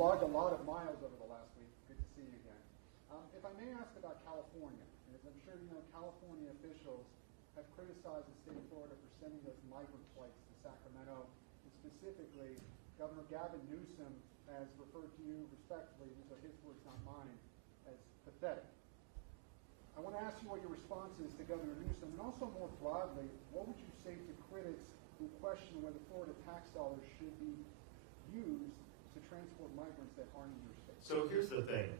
logged a lot of miles over the last week. Good to see you again. If I may ask about California, as I'm sure you know, California officials have criticized the state of Florida for sending those migrant flights to Sacramento, and specifically, Governor Gavin Newsom has referred to you respectfully, these are his words, not mine, as pathetic. I want to ask you what your response is to Governor Newsom, and also more broadly, what would you say to critics who question whether Florida tax dollars should be used to transport migrants that aren't in your state? So here's the thing.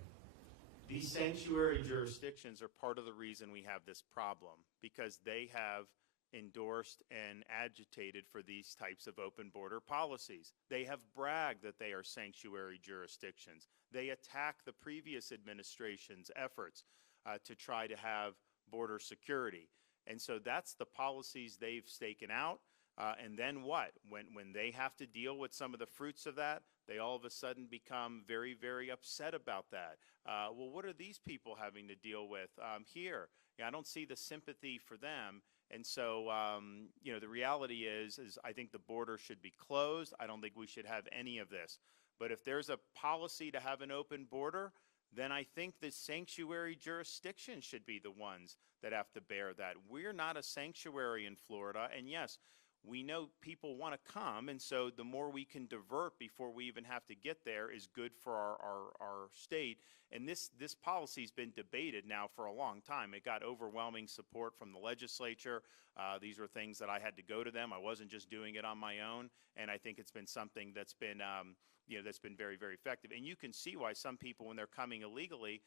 These sanctuary jurisdictions are part of the reason we have this problem, because they have endorsed and agitated for these types of open border policies. They have bragged that they are sanctuary jurisdictions. They attack the previous administration's efforts to try to have border security. And so that's the policies they've staken out. And then what? When they have to deal with some of the fruits of that, they all of a sudden become very, very upset about that. Well, what are these people having to deal with here? Yeah, I don't see the sympathy for them. And so, you know, the reality is I think the border should be closed. I don't think we should have any of this. But if there's a policy to have an open border, then I think the sanctuary jurisdictions should be the ones that have to bear that. We're not a sanctuary in Florida, and yes, we know people want to come, and so the more we can divert before we even have to get there is good for our state. And this policy's been debated now for a long time. It got overwhelming support from the legislature. These were things that I had to go to them. I wasn't just doing it on my own, and I think it's been something that's been that's been very, very effective. And you can see why some people, when they're coming illegally,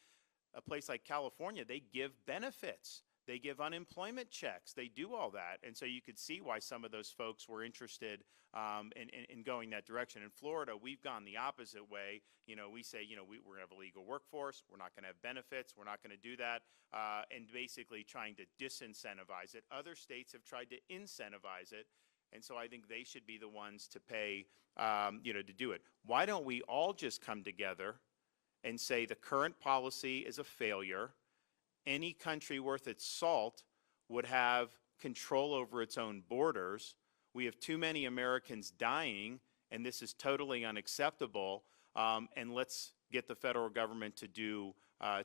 a place like California, they give benefits. They give unemployment checks. They do all that. And so you could see why some of those folks were interested in going that direction. In Florida, we've gone the opposite way. You know, we say, you know, we're going to have a legal workforce. We're not going to have benefits. We're not going to do that. And basically trying to disincentivize it. Other states have tried to incentivize it. And so I think they should be the ones to pay, to do it. Why don't we all just come together and say the current policy is a failure? Any country worth its salt would have control over its own borders. We have too many Americans dying, and this is totally unacceptable. And let's get the federal government to do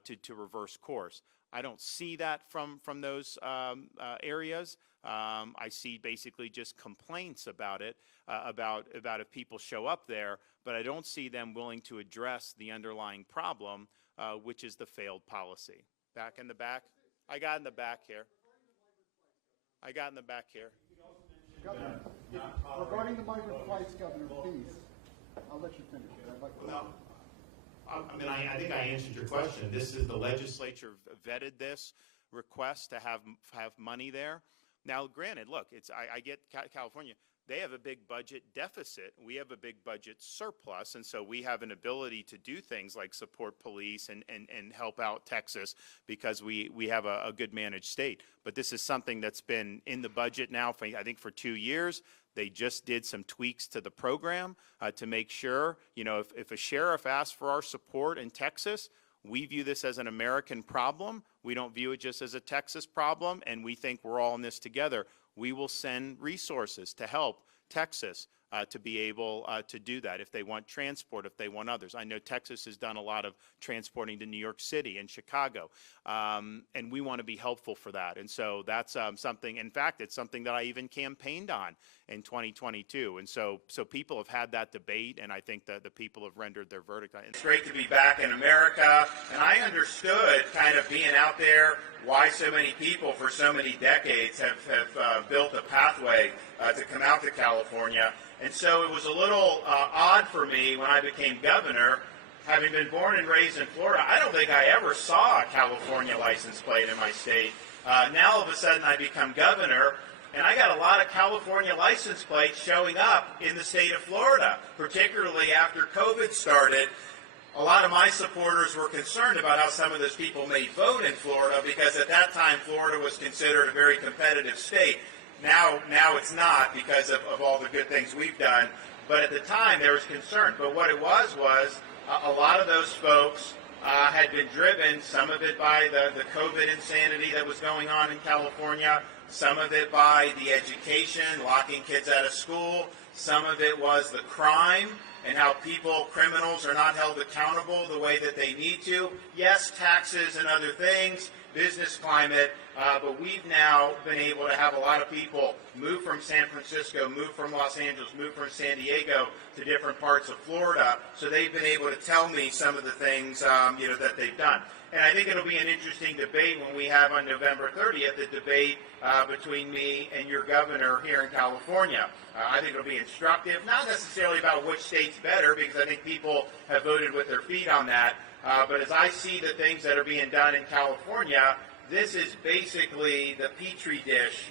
to reverse course. I don't see that from those areas. I see basically just complaints about it, about if people show up there, but I don't see them willing to address the underlying problem, which is the failed policy. Back in the back? I got in the back here. I got in the back here. Governor, regarding the migrant flights, Governor, please, I'll let you finish. I think I answered your question. This is the legislature vetted this request to have money there. Now, granted, look, I get California. They have a big budget deficit. We have a big budget surplus, and so we have an ability to do things like support police and help out Texas because we have a good managed state. But this is something that's been in the budget now for, I think, for 2 years. They just did some tweaks to the program to make sure, you know, if a sheriff asks for our support in Texas, we view this as an American problem. We don't view it just as a Texas problem, and we think we're all in this together. We will send resources to help Texas to be able to do that if they want transport, if they want others. I know Texas has done a lot of transporting to New York City and Chicago, and we want to be helpful for that. And so that's something, in fact, it's something that I even campaigned on in 2022. And so people have had that debate, and I think that the people have rendered their verdict on it. It's great to be back in America, and I understood kind of being out there why so many people for so many decades have built a pathway to come out to California. And so it was a little odd for me when I became governor, having been born and raised in Florida. I don't think I ever saw a California license plate in my state. Now all of a sudden I become governor, and I got a lot of California license plates showing up in the state of Florida, particularly after COVID started. A lot of my supporters were concerned about how some of those people may vote in Florida because at that time Florida was considered a very competitive state. Now it's not because of all the good things we've done, but at the time there was concern. But what it was a lot of those folks had been driven, some of it by the COVID insanity that was going on in California, some of it by the education, locking kids out of school, Some of it was the crime and how criminals are not held accountable the way that they need to. Yes, taxes and other things, business climate, but we've now been able to have a lot of people move from San Francisco, move from Los Angeles, move from San Diego to different parts of Florida. So they've been able to tell me some of the things that they've done. And I think it'll be an interesting debate when we have on November 30th, the debate between me and your governor here in California. I think it'll be instructive, not necessarily about which state's better, because I think people have voted with their feet on that. But as I see the things that are being done in California, this is basically the petri dish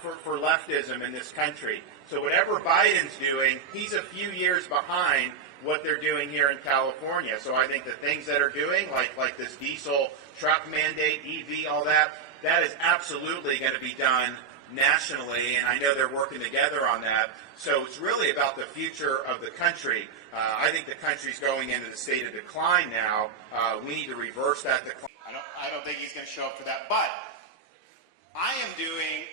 for leftism in this country. So whatever Biden's doing, he's a few years behind what they're doing here in California. So I think the things that are doing, like this diesel truck mandate, EV, all that is absolutely going to be done nationally, and I know they're working together on that. So it's really about the future of the country. I think the country's going into the state of decline now. We need to reverse that decline. I don't think he's going to show up for that, but I am doing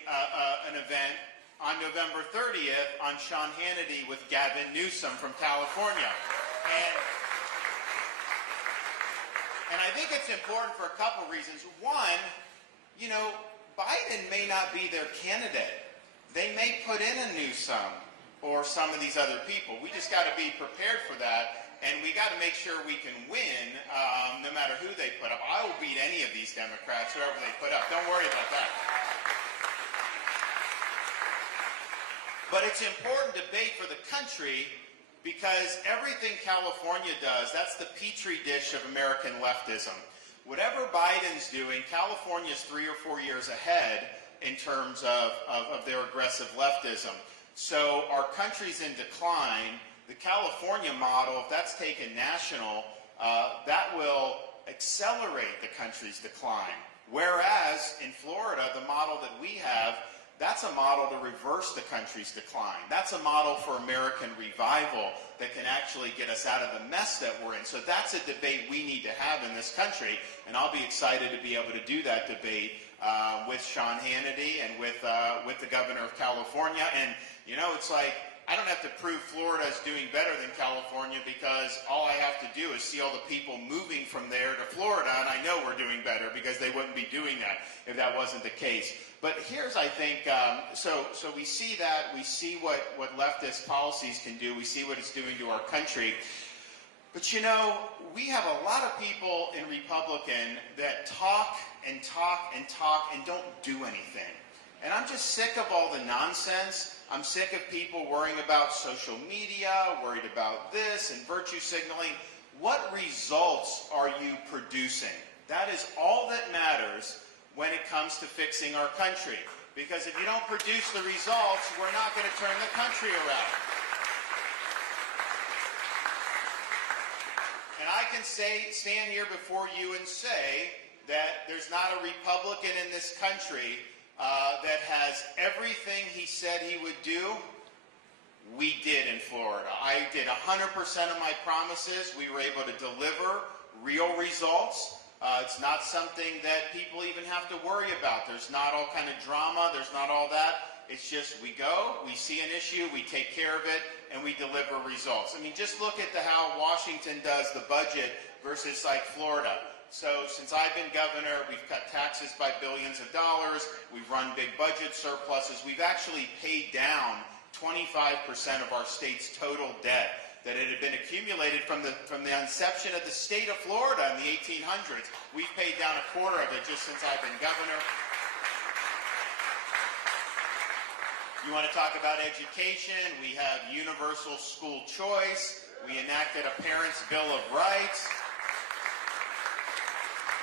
an event on November 30th on Sean Hannity with Gavin Newsom from California. And I think it's important for a couple reasons. One, Biden may not be their candidate. They may put in a Newsom or some of these other people. We just got to be prepared for that, and we got to make sure we can win no matter who they put up. I will beat any of these Democrats, whoever they put up. Don't worry about that. But it's an important debate for the country because everything California does, that's the petri dish of American leftism. Whatever Biden's doing, California's 3 or 4 years ahead in terms of their aggressive leftism. So our country's in decline. The California model, if that's taken national, that will accelerate the country's decline. Whereas in Florida, the model that we have, that's a model to reverse the country's decline. That's a model for American revival that can actually get us out of the mess that we're in. So that's a debate we need to have in this country, and I'll be excited to be able to do that debate with Sean Hannity and with the governor of California. And, it's like, I don't have to prove Florida is doing better than California because all I have to do is see all the people moving from there to Florida, and I know we're doing better because they wouldn't be doing that if that wasn't the case. But here's, I think, so we see that. We see what leftist policies can do. We see what it's doing to our country. But, we have a lot of people in Republican that talk and talk and talk and don't do anything. And I'm just sick of all the nonsense. I'm sick of people worrying about social media, worried about this and virtue signaling. What results are you producing? That is all that matters when it comes to fixing our country. Because if you don't produce the results, we're not going to turn the country around. And I can stand here before you and say that there's not a Republican in this country that has everything he said he would do. We did in Florida. I did 100% of my promises. We were able to deliver real results. It's not something that people even have to worry about. There's not all kind of drama. There's not all that. It's just we go, we see an issue, we take care of it, and we deliver results. I mean, just look at how Washington does the budget versus like Florida. So since I've been governor, we've cut taxes by billions of dollars. We've run big budget surpluses. We've actually paid down 25% of our state's total debt that it had been accumulated from the inception of the state of Florida in the 1800s. We've paid down a quarter of it just since I've been governor. You want to talk about education? We have universal school choice. We enacted a Parents' Bill of Rights.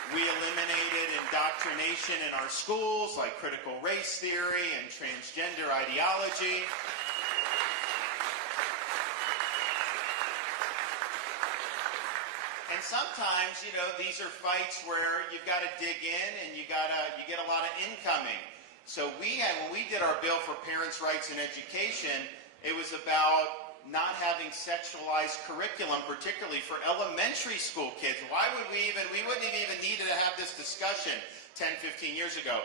We eliminated indoctrination in our schools, like critical race theory and transgender ideology. And sometimes, these are fights where you've got to dig in and you get a lot of incoming. So when we did our bill for parents' rights in education, it was about not having sexualized curriculum, particularly for elementary school kids. We wouldn't have even needed to have this discussion 10, 15 years ago.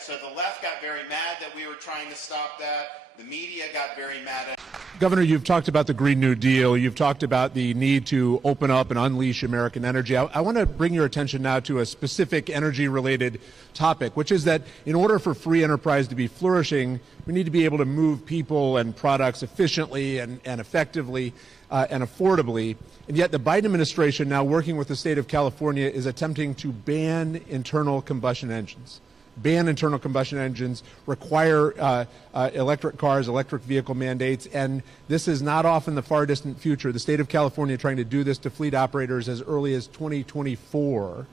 So the left got very mad that we were trying to stop that. The media got very mad at Governor, you've talked about the Green New Deal. You've talked about the need to open up and unleash American energy. I want to bring your attention now to a specific energy-related topic, which is that in order for free enterprise to be flourishing, we need to be able to move people and products efficiently and effectively and affordably. And yet the Biden administration, now working with the state of California, is attempting to ban internal combustion engines. Ban internal combustion engines, require electric cars, electric vehicle mandates, and this is not off in the far distant future. The state of California trying to do this to fleet operators as early as 2024.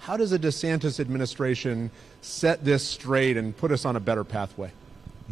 How does the DeSantis administration set this straight and put us on a better pathway?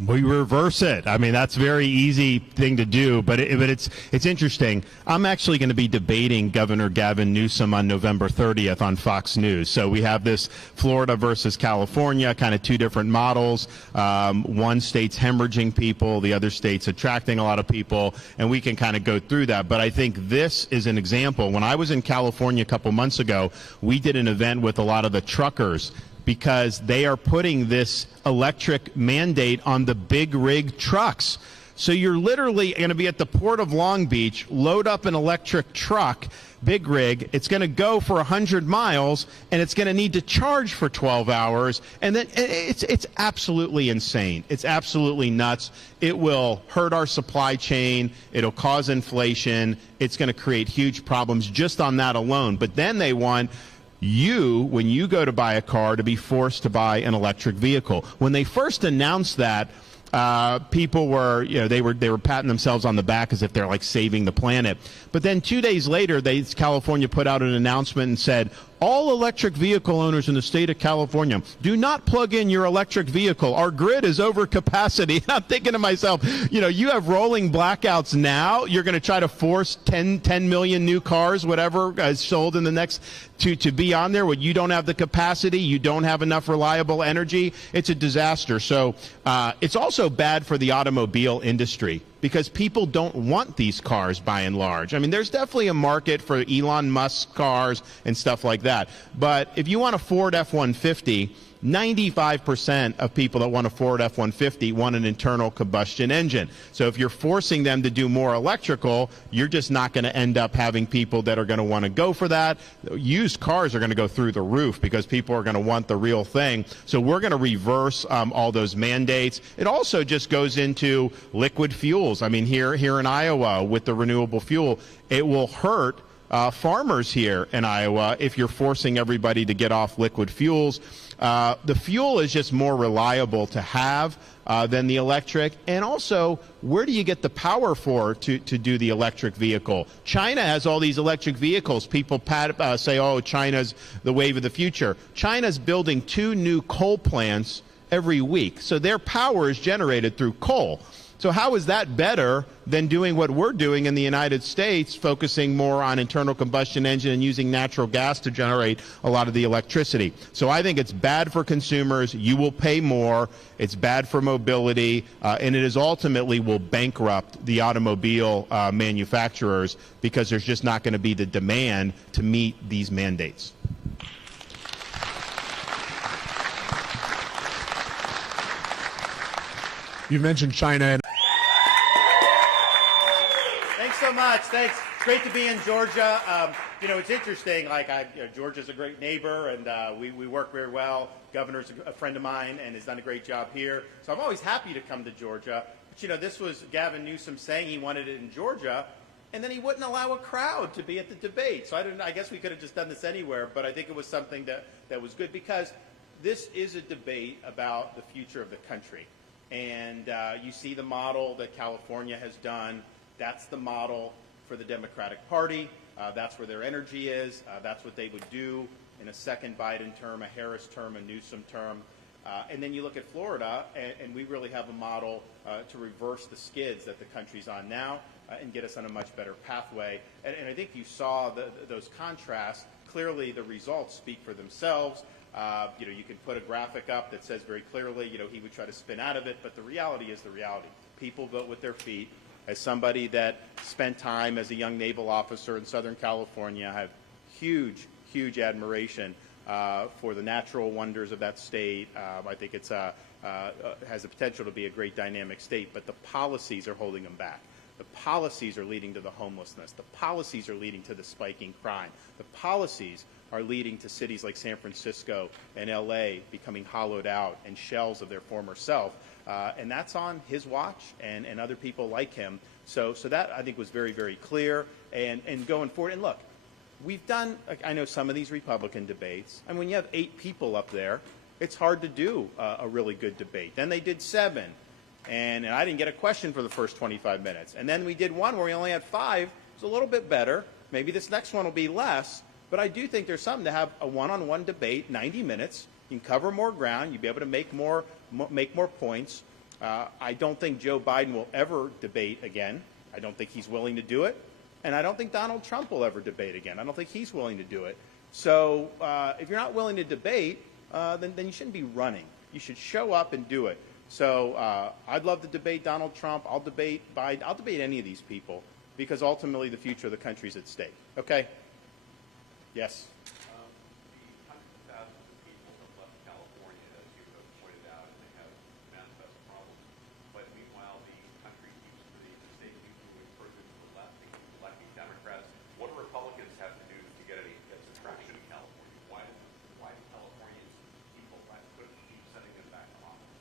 We reverse it. I mean, that's a very easy thing to do, but it's interesting. I'm actually going to be debating Governor Gavin Newsom on November 30th on Fox News. So we have this Florida versus California, kind of two different models. One state's hemorrhaging people, the other state's attracting a lot of people, and we can kind of go through that. But I think this is an example. When I was in California a couple months ago, we did an event with a lot of the truckers, because they are putting this electric mandate on the big rig trucks. So you're literally going to be at the Port of Long Beach, load up an electric truck, big rig, it's going to go for 100 miles, and it's going to need to charge for 12 hours, and then it's absolutely insane. It's absolutely nuts. It will hurt our supply chain. It'll cause inflation. It's going to create huge problems just on that alone. But then they want you, when you go to buy a car, to be forced to buy an electric vehicle. When they first announced that, people were, they were patting themselves on the back as if they're like saving the planet. But then 2 days later, California put out an announcement and said, all electric vehicle owners in the state of California, do not plug in your electric vehicle. Our grid is over capacity. And I'm thinking to myself, you have rolling blackouts now. You're going to try to force 10 million new cars, whatever, is sold in the next to be on there when you don't have the capacity, you don't have enough reliable energy. It's a disaster. So it's also bad for the automobile industry, because people don't want these cars by and large. I mean, there's definitely a market for Elon Musk cars and stuff like that. But if you want a Ford F-150, 95% of people that want a Ford F-150 want an internal combustion engine. So if you're forcing them to do more electrical, you're just not going to end up having people that are going to want to go for that. Used cars are going to go through the roof because people are going to want the real thing. So we're going to reverse all those mandates. It also just goes into liquid fuels. I mean, here in Iowa with the renewable fuel, it will hurt farmers here in Iowa if you're forcing everybody to get off liquid fuels. The fuel is just more reliable to have than the electric. And also, where do you get the power to do the electric vehicle? China has all these electric vehicles. People say, oh, China's the wave of the future. China's building 2 new coal plants every week. So their power is generated through coal. So how is that better than doing what we're doing in the United States, focusing more on internal combustion engine and using natural gas to generate a lot of the electricity? So I think it's bad for consumers. You will pay more. It's bad for mobility. And it is ultimately will bankrupt the automobile manufacturers, because there's just not going to be the demand to meet these mandates. You've mentioned China. And Thanks so much. Thanks. It's great to be in Georgia. It's interesting. Georgia's a great neighbor, and we work very well. Governor's a friend of mine and has done a great job here. So I'm always happy to come to Georgia. But, this was Gavin Newsom saying he wanted it in Georgia, and then he wouldn't allow a crowd to be at the debate. So I guess we could have just done this anywhere, but I think it was something that was good, because this is a debate about the future of the country. And you see the model that California has done. That's the model for the Democratic Party. That's where their energy is. That's what they would do in a second Biden term, a Harris term, a Newsom term. And then you look at Florida, and we really have a model to reverse the skids that the country's on now and get us on a much better pathway. And I think you saw those contrasts. Clearly, the results speak for themselves. You can put a graphic up that says very clearly, he would try to spin out of it, but the reality is the reality. People vote with their feet. As somebody that spent time as a young naval officer in Southern California, I have huge admiration for the natural wonders of that state. I think it's has the potential to be a great dynamic state, but the policies are holding them back. The policies are leading to the homelessness. The policies are leading to the spiking crime. The policies are leading to cities like San Francisco and LA becoming hollowed out and shells of their former self. And that's on his watch and other people like him. So that, I think, was very, very clear. And going forward, and look, we've done, I know, some of these Republican debates. And when you have 8 people up there, it's hard to do a really good debate. Then they did 7. And I didn't get a question for the first 25 minutes. And then we did one where we only had 5. It was a little bit better. Maybe this next one will be less. But I do think there's something to have a one-on-one debate, 90 minutes. You can cover more ground. You'll be able to make more points. I don't think Joe Biden will ever debate again. I don't think he's willing to do it. And I don't think Donald Trump will ever debate again. I don't think he's willing to do it. So if you're not willing to debate, then you shouldn't be running. You should show up and do it. So I'd love to debate Donald Trump. I'll debate Biden. I'll debate any of these people because ultimately the future of the country is at stake. Okay? Yes? The hundreds of thousands of people have left California, as you have pointed out, and they have manifest problems. But meanwhile, the country keeps the state keeps moving further to the left. They keep electing Democrats. What do Republicans have to do to get some traction in California? Why do Californians people keep sending them back to office?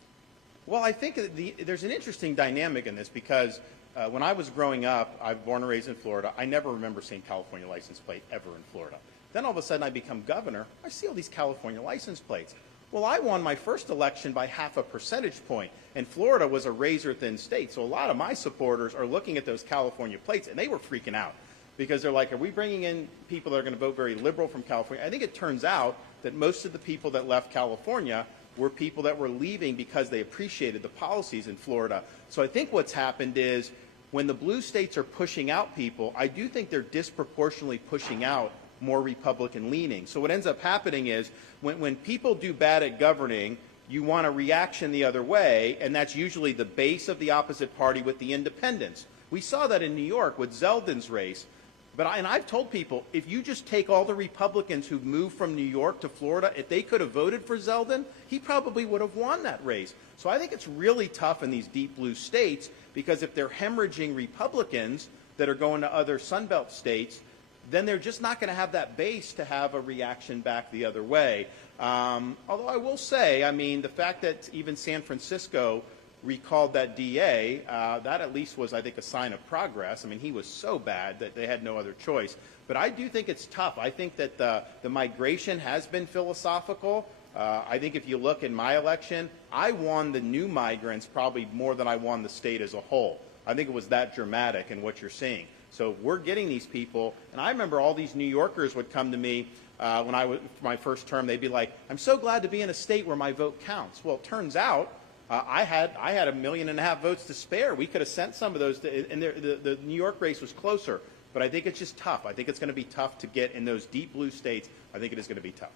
Well, I think there's an interesting dynamic in this because when I was growing up, I was born and raised in Florida. I never remember seeing California license plate ever in Florida. Then all of a sudden I become governor. I see all these California license plates. Well, I won my first election by 0.5 percentage point, and Florida was a razor-thin state. So a lot of my supporters are looking at those California plates, and they were freaking out because they're like, are we bringing in people that are going to vote very liberal from California? I think it turns out that most of the people that left California were people that were leaving because they appreciated the policies in Florida. So I think what's happened is when the blue states are pushing out people, I do think they're disproportionately pushing out more Republican leaning. So what ends up happening is when people do bad at governing, you want a reaction the other way, and that's usually the base of the opposite party with the independents. We saw that in New York with Zeldin's race. And I've told people, if you just take all the Republicans who've moved from New York to Florida, if they could have voted for Zeldin, he probably would have won that race. So I think it's really tough in these deep blue states because if they're hemorrhaging Republicans that are going to other Sunbelt states, then they're just not going to have that base to have a reaction back the other way. Although I will say, I mean, the fact that even San Francisco recalled that DA, that at least was, I think, a sign of progress. I mean, he was so bad that they had no other choice. But I do think it's tough. I think that the migration has been philosophical. I think if you look in my election, I won the new migrants probably more than I won the state as a whole. I think it was that dramatic in what you're seeing. So we're getting these people, and I remember all these New Yorkers would come to me when I was my first term. They'd be like, "I'm so glad to be in a state where my vote counts." Well, it turns out I had 1.5 million votes to spare. We could have sent some of those, and the New York race was closer. But I think it's just tough. I think it's going to be tough to get in those deep blue states. I think it is going to be tough.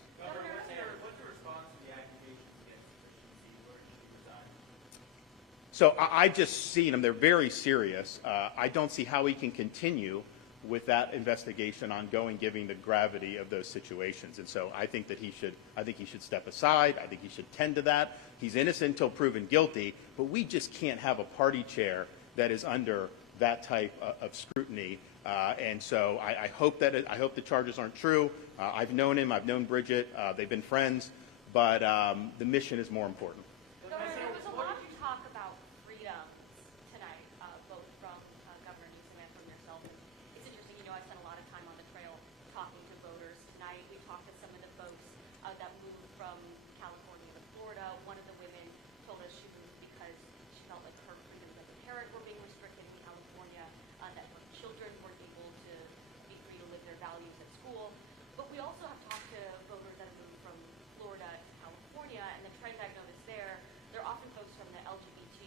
So I've just seen them. They're very serious. I don't see how he can continue with that investigation ongoing, given the gravity of those situations. And so I think that he should step aside. I think he should tend to that. He's innocent until proven guilty, but we just can't have a party chair that is under that type of scrutiny. And so I hope the charges aren't true. I've known him. I've known Bridget. They've been friends. But the mission is more important. There was a lot of talk about freedom tonight, both from Governor Newsom and from yourself. And it's interesting, I spent a lot of time on the trail talking to voters tonight. We talked to some of the folks that moved from California to Florida. One of the women told us she moved because she felt like her freedoms as a parent were being restricted in California, that her children weren't able to be free to live their values at school. But we also have talked to voters that have moved from Florida to California, and the trend I've noticed there, they're often folks from the LGBT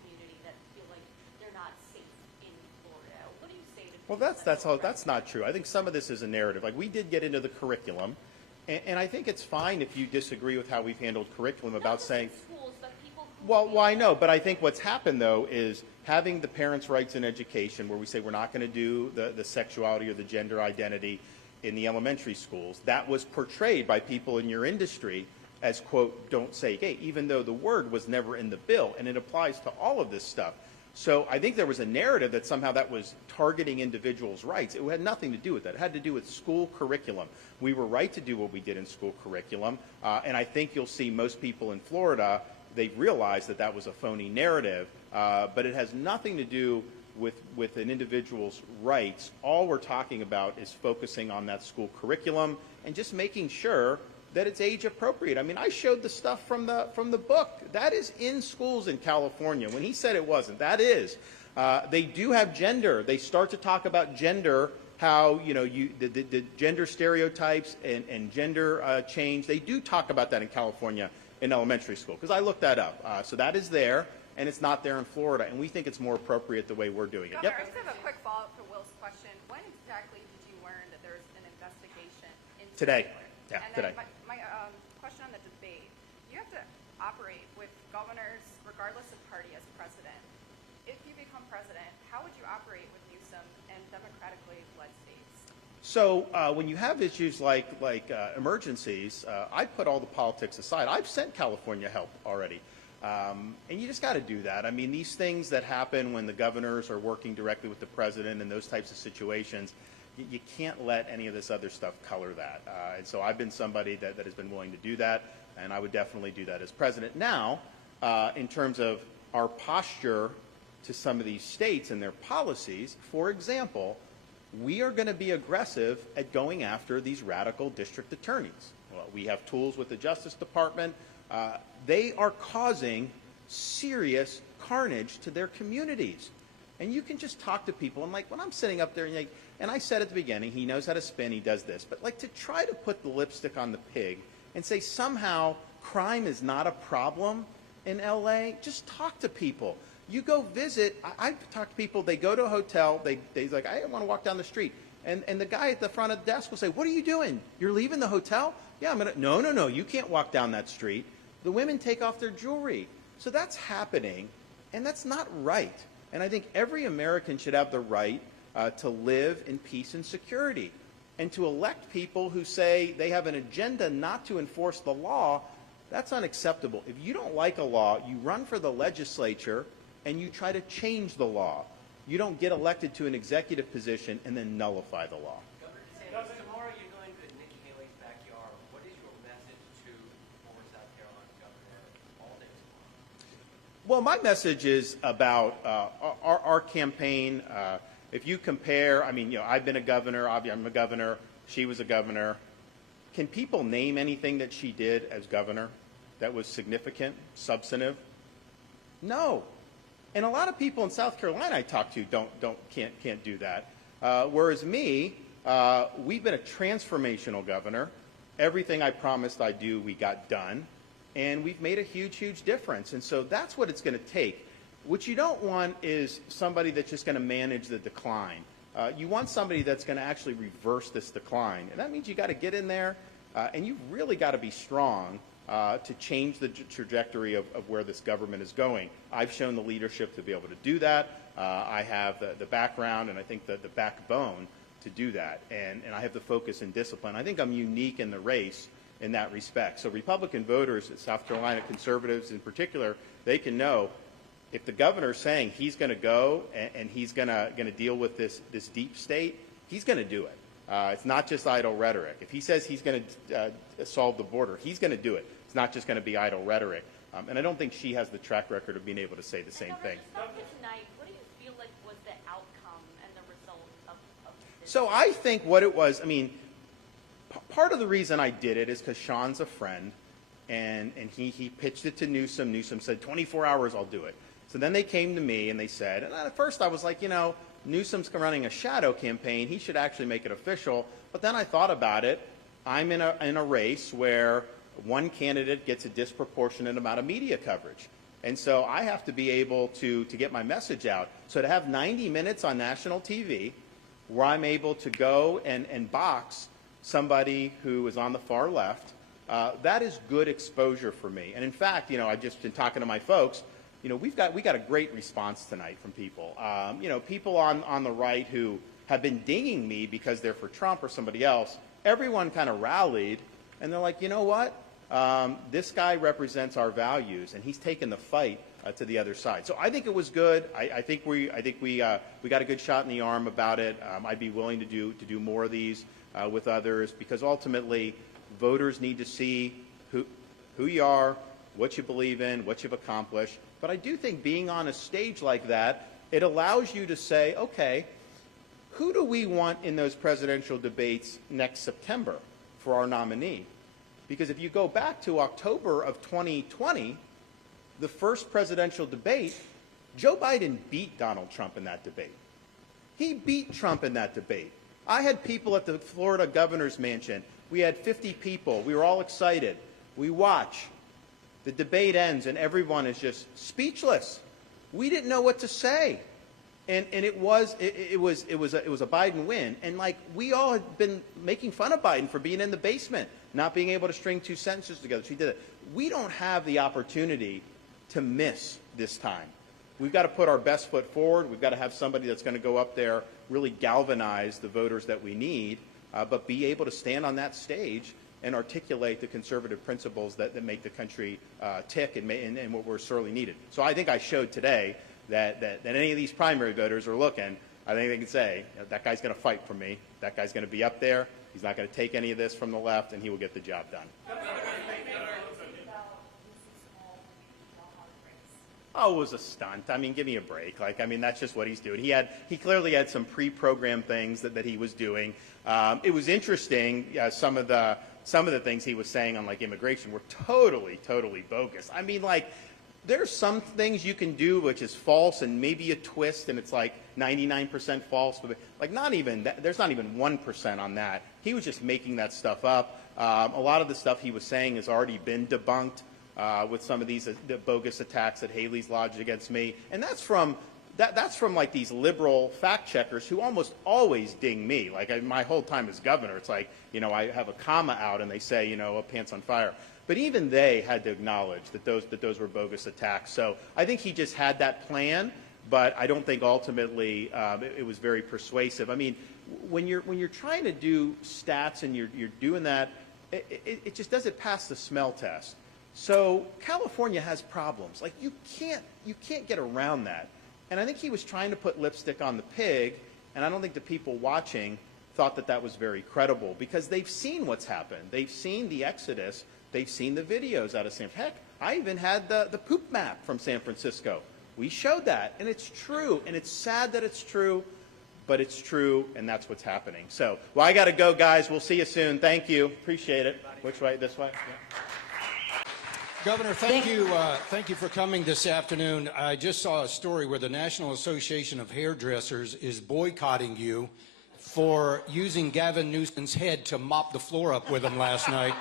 community that feel like they're not safe in Florida. What do you say to Well, that's not true. I think some of this is a narrative. Like, we did get into the curriculum, and I think it's fine if you disagree with how we've handled curriculum about saying. Schools, but people who Well, I know, but I think what's happened, though, is having the parents' rights in education, where we say we're not going to do the sexuality or the gender identity in the elementary schools. That was portrayed by people in your industry as, quote, don't say gay, even though the word was never in the bill, and it applies to all of this stuff. So I think there was a narrative that somehow that was targeting individuals' rights. It had nothing to do with that. It had to do with school curriculum. We were right to do what we did in school curriculum, and I think you'll see most people in Florida, they realize that that was a phony narrative, but it has nothing to do with an individual's rights. All we're talking about is focusing on that school curriculum and just making sure that it's age appropriate. I mean, I showed the stuff from the book. That is in schools in California. When he said it wasn't, that is. They do have gender. They start to talk about gender, how, you know, the gender stereotypes and gender change. They do talk about that in California in elementary school, because I looked that up. So that is there, and it's not there in Florida, and we think it's more appropriate the way we're doing it. Governor, I just have a quick follow-up to Will's question. When exactly did you learn that there's an investigation into Today. Taylor? Yeah, And today. then my question on the debate, you have to operate with governors, regardless of party, as president. If you become president, how would you operate with Newsom and democratically led states? So when you have issues like emergencies, I put all the politics aside. I've sent California help already. And you just got to do that. I mean, these things that happen when the governors are working directly with the president and those types of situations, you can't let any of this other stuff color that. And so I've been somebody that has been willing to do that, and I would definitely do that as president. Now, in terms of our posture to some of these states and their policies, for example, we are going to be aggressive at going after these radical district attorneys. Well, we have tools with the Justice Department. They are causing serious carnage to their communities. And you can just talk to people, and like when I'm sitting up there, and I said at the beginning, he knows how to spin, he does this, but like to try to put the lipstick on the pig and say somehow crime is not a problem in LA, just talk to people. You go visit, I've talked to people, they go to a hotel, they're like, I want to walk down the street. And the guy at the front of the desk will say, what are you doing? You're leaving the hotel? Yeah, I'm going to, no, you can't walk down that street. The women take off their jewelry. So that's happening, and that's not right. And I think every American should have the right to live in peace and security. And to elect people who say they have an agenda not to enforce the law, that's unacceptable. If you don't like a law, you run for the legislature and you try to change the law. You don't get elected to an executive position and then nullify the law. Governor DeSantis, tomorrow you're going to Nikki Haley's backyard. What is your message to former South Carolina Governor Alden tomorrow? Well, my message is about our campaign. If you compare, I mean, you know, I've been a governor, I'm a governor, she was a governor. Can people name anything that she did as governor that was significant, substantive? No. And a lot of people in South Carolina I talk to can't do that. Whereas me, we've been a transformational governor. Everything I promised I'd do, we got done. And we've made a huge, huge difference. And so that's what it's going to take. What you don't want is somebody that's just going to manage the decline. You want somebody that's going to actually reverse this decline. And that means you got to get in there, and you've really got to be strong to change the trajectory of where this government is going. I've shown the leadership to be able to do that. I have the background and I think the backbone to do that. And I have the focus and discipline. I think I'm unique in the race in that respect. So Republican voters, South Carolina conservatives in particular, they can know if the governor's saying he's going to go and he's going to deal with this deep state, he's going to do it. It's not just idle rhetoric. If he says he's going to solve the border, he's going to do it. It's not just going to be idle rhetoric. And I don't think she has the track record of being able to say the same thing. Tonight, what do you feel like was the outcome and the result of this? So I think what it was, I mean, part of the reason I did it is because Sean's a friend, and he pitched it to Newsom. Newsom said, 24 hours, I'll do it. So then they came to me and they said, and at first I was like, you know, Newsom's running a shadow campaign. He should actually make it official. But then I thought about it. I'm in a race where one candidate gets a disproportionate amount of media coverage. And so I have to be able to get my message out. So to have 90 minutes on national TV where I'm able to go and box somebody who is on the far left, that is good exposure for me. And in fact, you know, I've just been talking to my folks. You know, we got a great response tonight from people. You know, people on the right who have been dinging me because they're for Trump or somebody else. Everyone kind of rallied, and they're like, you know what? This guy represents our values, and he's taken the fight to the other side. So I think it was good. I think we got a good shot in the arm about it. I'd be willing to do more of these with others, because ultimately voters need to see who you are, what you believe in, what you've accomplished. But I do think being on a stage like that, it allows you to say, okay, who do we want in those presidential debates next September for our nominee? Because if you go back to October of 2020, the first presidential debate, Joe Biden beat Donald Trump in that debate. He beat Trump in that debate. I had people at the Florida governor's mansion. We had 50 people. We were all excited. We watch. The debate ends, and everyone is just speechless. We didn't know what to say. And it was a Biden win. And like, we all had been making fun of Biden for being in the basement, not being able to string two sentences together. She did it. We don't have the opportunity to miss this time. We've got to put our best foot forward. We've got to have somebody that's going to go up there, really galvanize the voters that we need, but be able to stand on that stage and articulate the conservative principles that make the country tick and what we're sorely needed. So I think I showed today that any of these primary voters are looking. I think they can say, that guy's going to fight for me. That guy's going to be up there. He's not going to take any of this from the left, and he will get the job done. Oh, it was a stunt. I mean, give me a break. Like, I mean, that's just what he's doing. He clearly had some pre-programmed things that he was doing. It was interesting. Some of the things he was saying on like immigration were totally bogus. I mean, like, there's some things you can do which is false and maybe a twist, and it's like 99% false. But like, there's not even 1% on that. He was just making that stuff up. A lot of the stuff he was saying has already been debunked. With some of these the bogus attacks that Haley's lodged against me, and that's from like these liberal fact checkers who almost always ding me. Like my whole time as governor, it's like, I have a comma out and they say, pants on fire. But even they had to acknowledge that those were bogus attacks. So I think he just had that plan, but I don't think ultimately it was very persuasive. I mean, when you're trying to do stats and you're doing that, it just doesn't pass the smell test. So California has problems. Like, you can't get around that. And I think he was trying to put lipstick on the pig, and I don't think the people watching thought that was very credible, because they've seen what's happened. They've seen the exodus. They've seen the videos out of San Francisco. Heck, I even had the poop map from San Francisco. We showed that, and it's true, and it's sad that it's true, but it's true, and that's what's happening. So, well, I got to go, guys. We'll see you soon. Thank you. Appreciate it. Which way? This way? Yeah. Governor, thank you for coming this afternoon. I just saw a story where the National Association of Hairdressers is boycotting you for using Gavin Newsom's head to mop the floor up with him last night.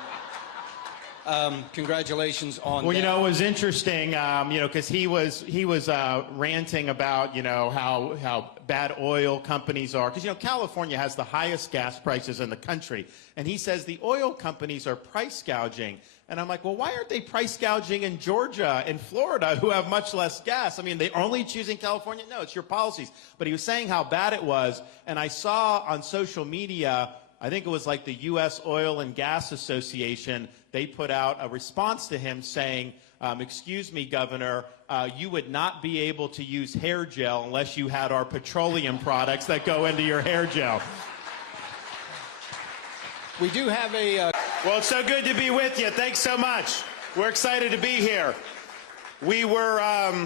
Congratulations on that. Well, it was interesting, because he was ranting about, how bad oil companies are. Because, California has the highest gas prices in the country. And he says the oil companies are price gouging. And I'm like, well, why aren't they price gouging in Georgia and Florida, who have much less gas? I mean, they're only choosing California? No, it's your policies. But he was saying how bad it was. And I saw on social media, I think it was like the U.S. Oil and Gas Association, they put out a response to him saying, excuse me, Governor, you would not be able to use hair gel unless you had our petroleum products that go into your hair gel. We do have a... Well, it's so good to be with you. Thanks so much. We're excited to be here. We had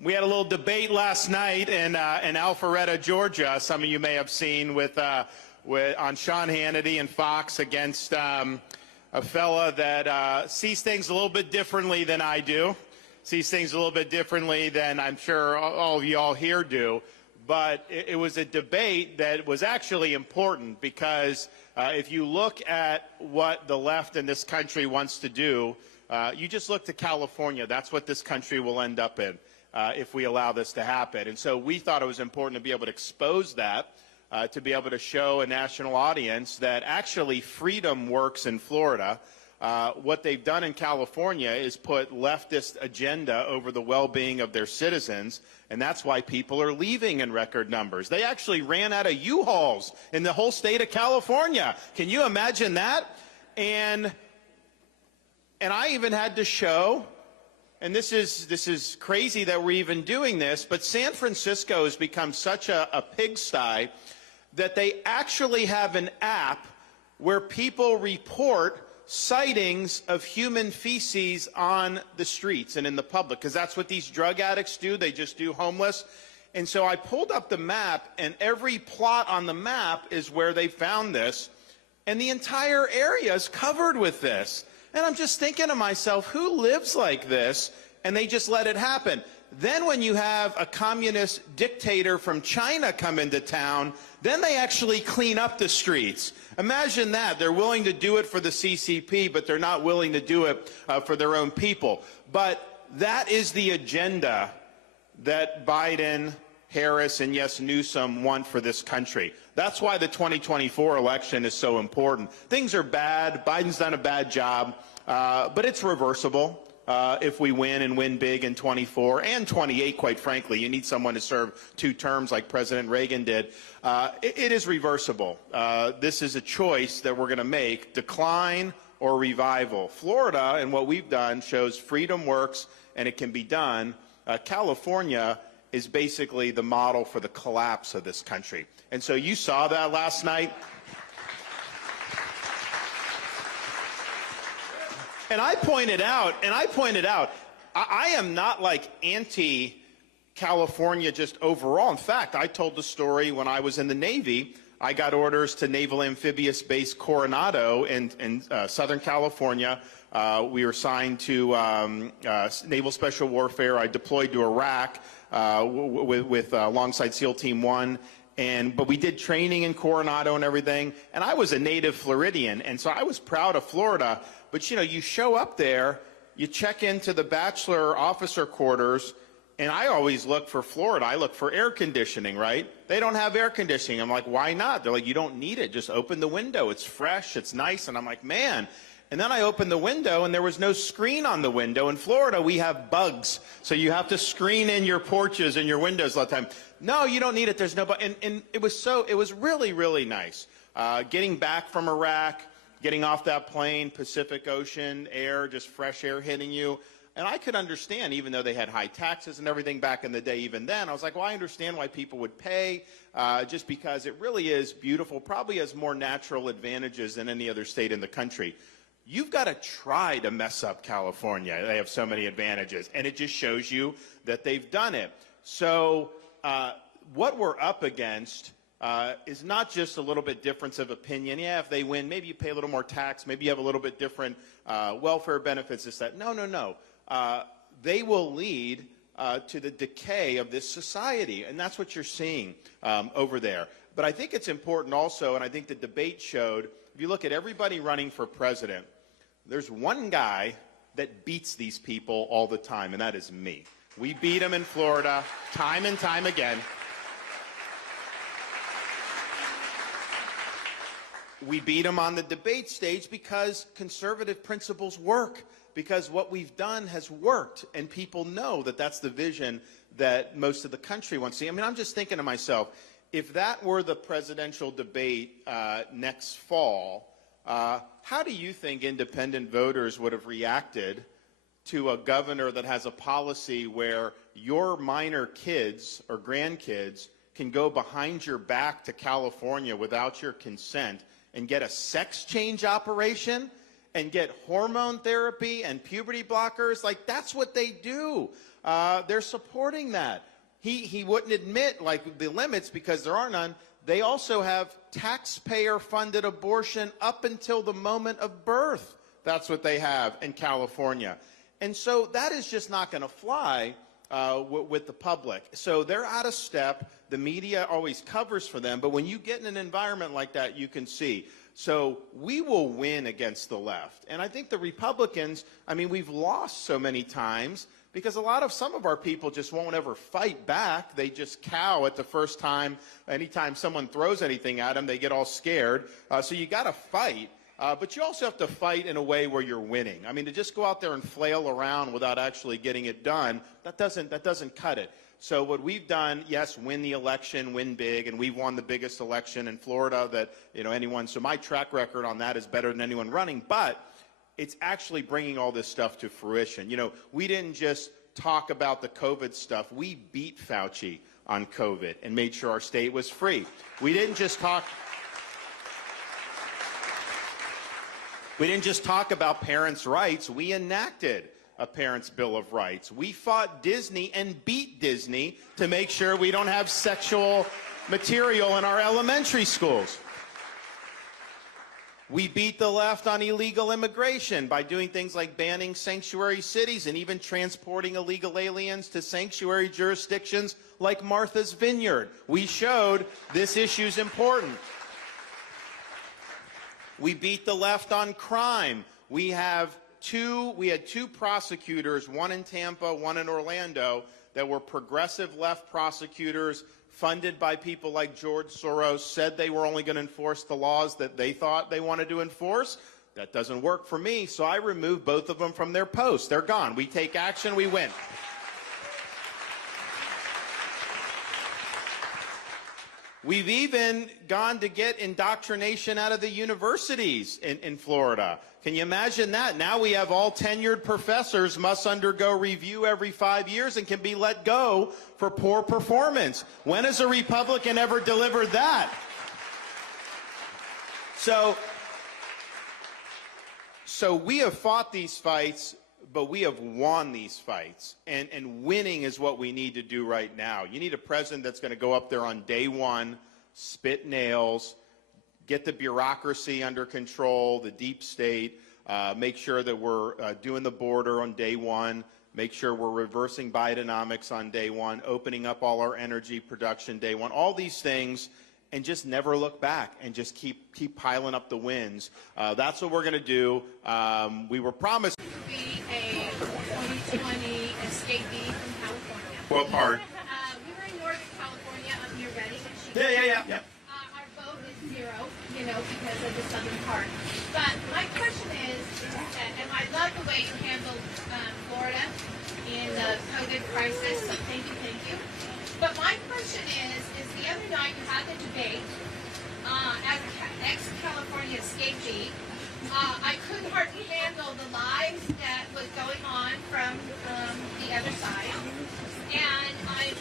a little debate last night in Alpharetta, Georgia. Some of you may have seen on Sean Hannity and Fox against a fella that sees things a little bit differently than I do, sees things a little bit differently than I'm sure all of you all here do. But it was a debate that was actually important, because if you look at what the left in this country wants to do, you just look to California. That's what this country will end up in if we allow this to happen. And so we thought it was important to be able to expose that, to be able to show a national audience that actually freedom works in Florida. What they've done in California is put leftist agenda over the well-being of their citizens, and that's why people are leaving in record numbers. They actually ran out of U-Hauls in the whole state of California. Can you imagine that? And And I even had to show, and this is crazy that we're even doing this, but San Francisco has become such a pigsty that they actually have an app where people report sightings of human feces on the streets and in the public, because that's what these drug addicts do. They just do homeless. And so I pulled up the map, and every plot on the map is where they found this, and the entire area is covered with this. And I'm just thinking to myself, who lives like this? And they just let it happen. Then when you have a communist dictator from China come into town, then they actually clean up the streets. Imagine that. They're willing to do it for the CCP, but they're not willing to do it for their own people. But that is the agenda that Biden, Harris, and yes, Newsom want for this country. That's why the 2024 election is so important. Things are bad. Biden's done a bad job, but it's reversible. If we win and win big in 24 and 28, quite frankly. You need someone to serve 2 terms like President Reagan did. It is reversible. This is a choice that we're going to make, decline or revival. Florida and what we've done shows freedom works and it can be done. California is basically the model for the collapse of this country. And so you saw that last night. And I pointed out, I am not like anti-California just overall. In fact, I told the story when I was in the Navy. I got orders to Naval Amphibious Base Coronado in Southern California. We were assigned to Naval Special Warfare. I deployed to Iraq alongside SEAL Team 1. But we did training in Coronado and everything. And I was a native Floridian, and so I was proud of Florida. But, you know, you show up there, you check into the bachelor officer quarters, and I always look for Florida. I look for air conditioning, right? They don't have air conditioning. I'm like, why not? They're like, you don't need it. Just open the window. It's fresh. It's nice. And I'm like, man. And then I opened the window, and there was no screen on the window. In Florida, we have bugs. So you have to screen in your porches and your windows all the time. No, you don't need it. There's no bug. And it was really, really nice. Getting back from Iraq, getting off that plane, Pacific Ocean air, just fresh air hitting you. And I could understand, even though they had high taxes and everything back in the day, even then, I was like, well, I understand why people would pay, just because it really is beautiful, probably has more natural advantages than any other state in the country. You've got to try to mess up California. They have so many advantages, and it just shows you that they've done it. So what we're up against is not just a little bit difference of opinion. Yeah, if they win, maybe you pay a little more tax, maybe you have a little bit different welfare benefits, this, that. No, no, no. They will lead to the decay of this society, and that's what you're seeing over there. But I think it's important also, and I think the debate showed, if you look at everybody running for president, there's one guy that beats these people all the time, and that is me. We beat him in Florida time and time again. We beat him on the debate stage because conservative principles work, because what we've done has worked, and people know that that's the vision that most of the country wants to see. I mean, I'm just thinking to myself, if that were the presidential debate next fall, how do you think independent voters would have reacted to a governor that has a policy where your minor kids or grandkids can go behind your back to California without your consent and get a sex change operation and get hormone therapy and puberty blockers? Like, that's what they do. They're supporting that. He wouldn't admit, like, the limits because there are none. They also have taxpayer-funded abortion up until the moment of birth. That's what they have in California. And so that is just not going to fly with the public. So they're out of step. The media always covers for them. But when you get in an environment like that, you can see. So we will win against the left. And I think the Republicans, I mean, we've lost so many times because some of our people just won't ever fight back. They just cow at the first time. Anytime someone throws anything at them, they get all scared. So you got to fight. But you also have to fight in a way where you're winning. I mean, to just go out there and flail around without actually getting it done, that doesn't cut it. So what we've done, yes, win the election, win big, and we've won the biggest election in Florida that anyone. So my track record on that is better than anyone running. But it's actually bringing all this stuff to fruition. You know, we didn't just talk about the COVID stuff. We beat Fauci on COVID and made sure our state was free. We didn't just talk about parents' rights. We enacted a Parents' Bill of Rights. We fought Disney and beat Disney to make sure we don't have sexual material in our elementary schools. We beat the left on illegal immigration by doing things like banning sanctuary cities and even transporting illegal aliens to sanctuary jurisdictions like Martha's Vineyard. We showed this issue's important. We beat the left on crime. We had two prosecutors, one in Tampa, one in Orlando, that were progressive left prosecutors funded by people like George Soros, said they were only going to enforce the laws that they thought they wanted to enforce. That doesn't work for me, so I removed both of them from their posts. They're gone. We take action, we win. We've even gone to get indoctrination out of the universities in Florida. Can you imagine that? Now we have all tenured professors must undergo review every 5 years and can be let go for poor performance. When has a Republican ever delivered that? So we have fought these fights, but we have won these fights. And winning is what we need to do right now. You need a president that's going to go up there on day one, spit nails, get the bureaucracy under control, the deep state, make sure that we're doing the border on day one, make sure we're reversing Bidenomics on day one, opening up all our energy production day one, all these things, and just never look back and just keep piling up the wins. That's what we're going to do. We were promised. Be a 2020 escapee from California. What part? We were in Northern California up near Redding. Yeah. Our vote is 0, because of the southern part. But my question is and I love the way you handled Florida in the COVID crisis, so thank you. But my question is the other night you had the debate as an ex-California escapee. I couldn't hardly handle the lies that was going on from the other side. And I'm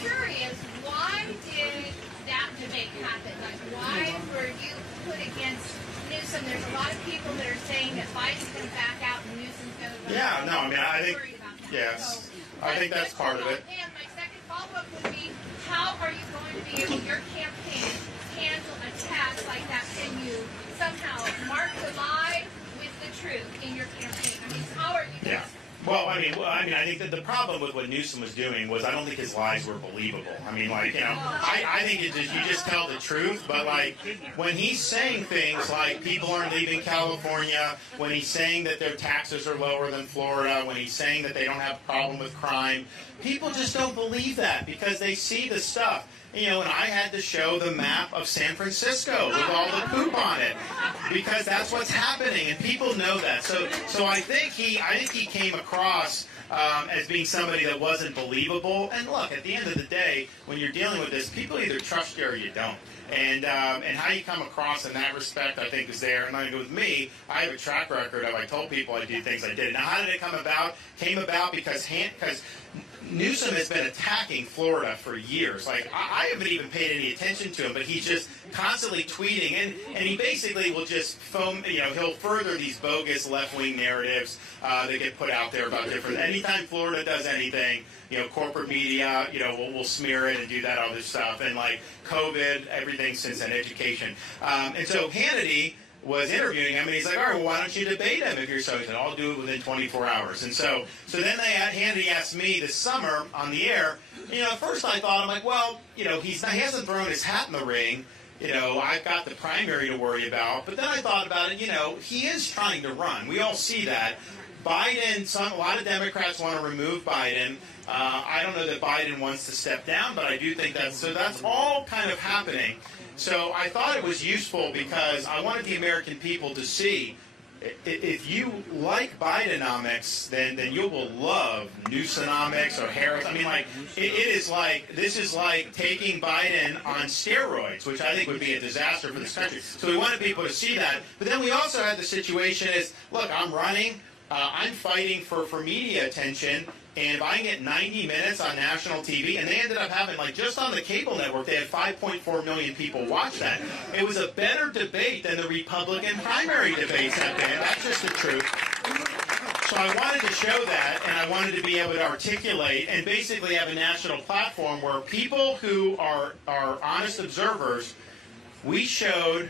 curious, why did that debate happen? Like, why were you put against Newsom? There's a lot of people that are saying that Biden's going to back out and Newsom's going to vote. Yeah, no, I mean, I think, worried about that. yes, I think that's part of it. And my second follow-up would be, how are you going to be able, your campaign, handle attacks like that? Can you somehow mark the lie with the truth in your campaign? I mean, how are you going to... Well, I think that the problem with what Newsom was doing was I don't think his lies were believable. I mean, I think you just tell the truth, but when he's saying things like people aren't leaving California, when he's saying that their taxes are lower than Florida, when he's saying that they don't have a problem with crime, people just don't believe that because they see the stuff. And I had to show the map of San Francisco with all the poop on it because that's what's happening, and people know that. So I think he came across as being somebody that wasn't believable. And look, at the end of the day, when you're dealing with this, people either trust you or you don't. And how you come across in that respect, I think, is there. And with me, I have a track record of I told people I'd do things I did. Now, how did it come about? Came about because Newsom has been attacking Florida for years. I haven't even paid any attention to him, but he's just constantly tweeting, and he basically will just he'll further these bogus left-wing narratives that get put out there about different. Anytime Florida does anything, corporate media, will smear it and do that other stuff, and COVID, everything since then, education, and so Hannity was interviewing him, and he's like, all right, well, why don't you debate him if you're so good? I'll do it within 24 hours. And so then Hannity asked me this summer on the air, at first I thought, I'm like, well, he hasn't thrown his hat in the ring. I've got the primary to worry about. But then I thought about it, he is trying to run. We all see that. Biden, a lot of Democrats want to remove Biden. I don't know that Biden wants to step down, but I do think that's all kind of happening. So I thought it was useful because I wanted the American people to see if you like Bidenomics, then you will love Newsonomics or Harris. I mean, like, this is like taking Biden on steroids, which I think would be a disaster for this country. So we wanted people to see that. But then we also had the situation is, look, I'm running, I'm fighting for media attention, and if I can get 90 minutes on national TV, and they ended up having, like, just on the cable network, they had 5.4 million people watch that. It was a better debate than the Republican primary debates have been. That's just the truth. So I wanted to show that, and I wanted to be able to articulate and basically have a national platform where people who are honest observers, we showed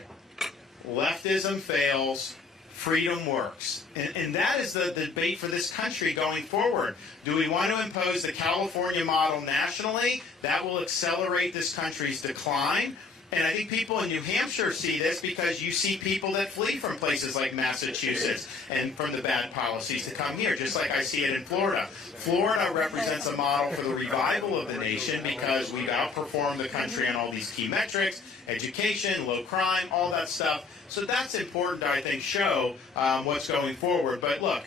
leftism fails, freedom works. And that is the debate for this country going forward. Do we want to impose the California model nationally? That will accelerate this country's decline. And I think people in New Hampshire see this because you see people that flee from places like Massachusetts and from the bad policies to come here, just like I see it in Florida. Florida represents a model for the revival of the nation because we've outperformed the country on all these key metrics, education, low crime, all that stuff. So that's important to, I think, show what's going forward. But look,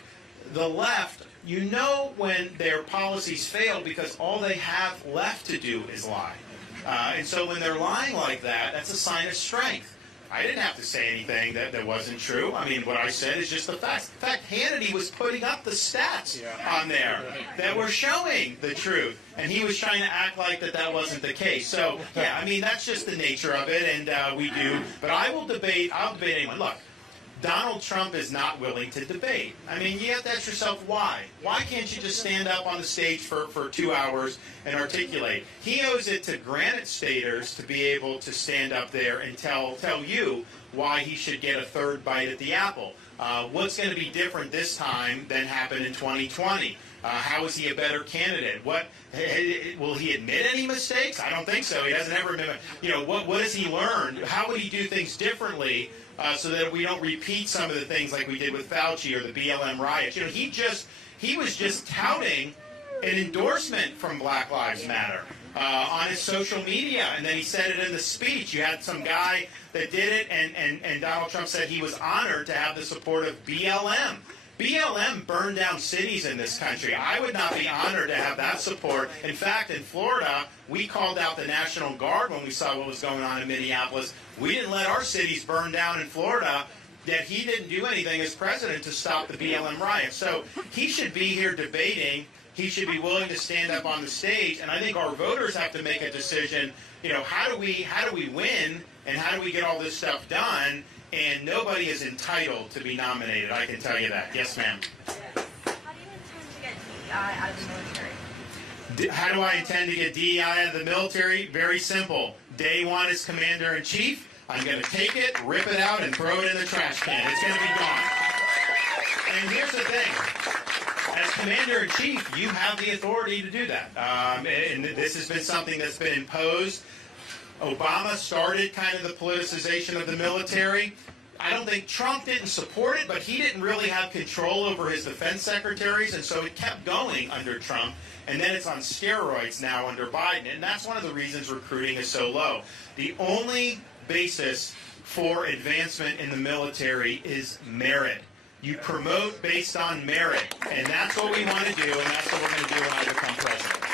the left, you know when their policies fail because all they have left to do is lie. And so when they're lying like that, that's a sign of strength. I didn't have to say anything that wasn't true. I mean, what I said is just the facts. In fact, Hannity was putting up the stats on there that were showing the truth. And he was trying to act like that wasn't the case. So, yeah, I mean, that's just the nature of it, and we do. But I'll debate anyone. Look, Donald Trump is not willing to debate. I mean, you have to ask yourself why. Why can't you just stand up on the stage for 2 hours and articulate? He owes it to Granite Staters to be able to stand up there and tell you why he should get a third bite at the apple. What's going to be different this time than happened in 2020? How is he a better candidate? Will he admit any mistakes? I don't think so. He doesn't ever admit. What has he learned? How would he do things differently so that we don't repeat some of the things like we did with Fauci or the BLM riots? He was just touting an endorsement from Black Lives Matter on his social media, and then he said it in the speech. You had some guy that did it, and Donald Trump said he was honored to have the support of BLM. BLM burned down cities in this country. I would not be honored to have that support. In fact, in Florida, we called out the National Guard when we saw what was going on in Minneapolis. We didn't let our cities burn down in Florida, yet he didn't do anything as president to stop the BLM riots. So he should be here debating. He should be willing to stand up on the stage. And I think our voters have to make a decision, how do we win and how do we get all this stuff done? And nobody is entitled to be nominated, I can tell you that. Yes, ma'am. How do you intend to get DEI out of the military? How do I intend to get DEI out of the military? Very simple. Day one as Commander-in-Chief, I'm going to take it, rip it out, and throw it in the trash can. It's going to be gone. And here's the thing. As Commander-in-Chief, you have the authority to do that. And this has been something that's been imposed. Obama started kind of the politicization of the military. I don't think Trump didn't support it, but he didn't really have control over his defense secretaries, and so it kept going under Trump. And then it's on steroids now under Biden, and that's one of the reasons recruiting is so low. The only basis for advancement in the military is merit. You promote based on merit, and that's what we want to do, and that's what we're going to do when I become president.